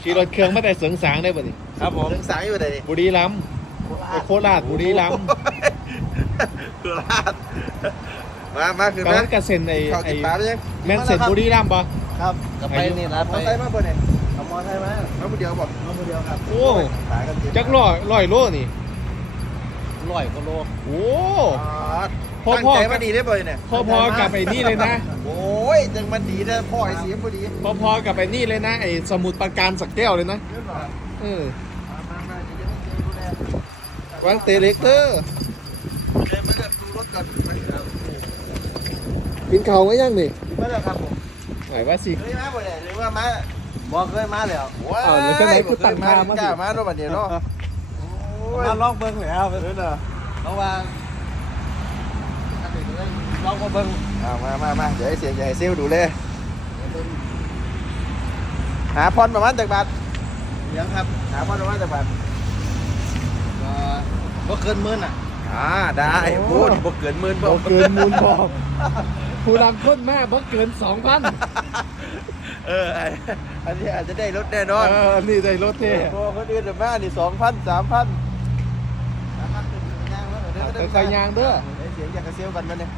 ขี่รถเครื่องมาแต่เสริงสางได้ป่ะนี่ครับผมถึงสายอยู่ไหนดิบุรีรัมย์โคราชบุรีรัมย์โคราชมา มาคือตอนมานั้นกระเซ็นไอ้เขาไอ้กินปลาไปยังแมนเซ็นบุรีรัมย์ปะครับก็ไปนี่นะมไปอไซค์มาบ่เนี่ยเอามอไซค์มามาผู้เดียวบอกเอาคนเดียวครับโอ้ ขายกันเจ็ดจักร้อยร้อยโลนี่ ร้อยกว่าโลโอ้พ่อพ่อ ตั้งพ่อใจมาดีได้บ่อยเนี่ยพอพอๆกับไอ้นี่เลยนะ โอ้ ยจังมันดีนะพ่อไอ้เสียงพอดีพอพอๆกับไอ้นี่เลยนะไอ้สมุดประการสักแก้วเลยนะเออมามามาเดี๋ยวจะดูแลวางเตเล็กเตอร์เดี๋ยวมาเลือกดูรถก่อนมาเดี๋ยวกินข้าวไว้ยังนี่มาแล้วครับผมหมายว่าสิเคยมาบ่เนี่ยหรือว่ามาบอเคยมาแล้วว้าอ้าวแล้วจังไหนคือตั้งมามาสิกล้ามาเนาะบัดเดี๋ยวเนาะโอ้ยมาลองเบิ้งแล้วเออเนาะเพราะว่า อันนี้ก็เลยลองมาเบิ้งอ่ามามามาเดี๋ยวให้เสียงใหญ่เซลลดูเลยหาพรประมาณจากบาทเลี้ยงครับหาพรประมาณจากบาทก็บ่เกินหมื่นอะอ่าได้พูดบ่เกินหมื่นบ่บ่เกินมูลบอกผู้นำคนมาบ่เกินสองพันเออไอ้อันนี้อาจจะได้รถแน่นอนเออนี่ได้รถเท่พวกคนอื่นเดี๋ยวมานี่สองพันสามพันใส่ยางเด้อเสียงอยากกระเซียวกันมาเนี่ย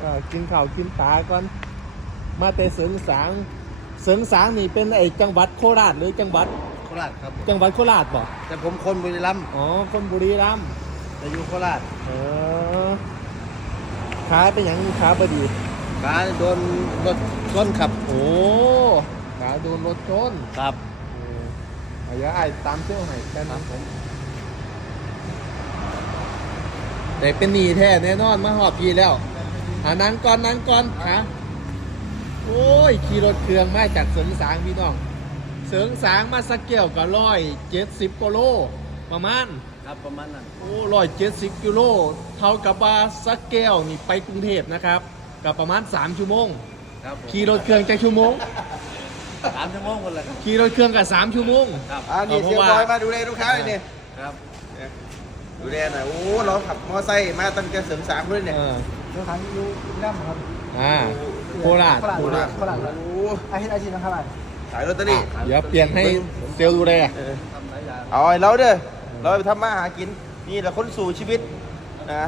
เออกินข้าวกินปลาก่อน มาแต่เสริงสาง เสริงสางนี่เป็นไอ้จังหวัดโคราชหรือจังหวัด โคราชครับจังหวัดโคราชบ่แต่ผมคนบุรีรัมย์อ๋อ คนบุรีรัมย์แต่อยู่โคราชเออขาเป็นหยังขาบดี ขาโดนรถชนขับ โอ้ขาโดนรถชนครับเออเอาเดี๋ยวไอ้ตามเที่ยวให้แค่นั้นผม แต่เป็นหนีแท้แน่นอนมาหอบพีแล้วหานังก่อนนังก่อนขาโอ้ย ขี่รถเครื่องมาจากเสริงสางพี่น้อง เสริงสางมาสักเกี่ยวกับร้อยเจ็ดสิบกิโลประมาณ ครับประมาณนั้นโอ้ร้อยเจ็ดสิบกิโลเท่ากับว่าสักแก้วนี่ไปกรุงเทพนะครับกับประมาณ3ชั่วโมง ครับผมขี่รถเครื่องจะชั่วโมง สามชั่วโมงคนละครับ ขี่รถเครื่องกับ3ชั่วโมง ครับอ่านี่เอาเพเสียราะงว่าบอยมาดูแลลูกค้าเลยเนี่ยครับ ดูแลหน่อยโอ้เราขับมอไซค์มาตั้งแต่เสริมสามด้วยเนี่ยเออเรื่องครั้งอยู่น้ำครับอ่าโคราชโคราชโคราชโอ้อาชีพอาชีพนะครับขายลอตเตอรี่เดี๋ยวเปลี่ยนให้เซลล์ดูแลเออทำหลายอย่างเอาไอ้เราเด้อเราไปทำมาหากินนี่แหละคนสู่ชีวิตนะ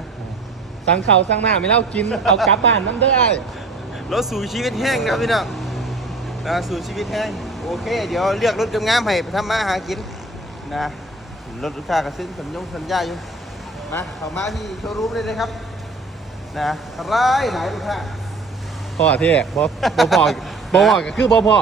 สั่งข้าวสั่งหน้าไม่เล่ากินเอากลับบ้านน้ำเด้อไอ้เราสู่ชีวิตแห้งนะครับพี่น้องนะสู่ชีวิตแห้งโอเค เดี๋ยวเลือกรถงามๆให้ไปทำมาหากินนะ รถลูกค้าก็ซื้อสัญญงสัญญาอยู่มาเข้ามาที่โชว์รูมเลยนะครับนะร้ายหลายลูกค้าพ่อเท่บ่บ่พ่อบ่พ่อก็คือบ่พ่อ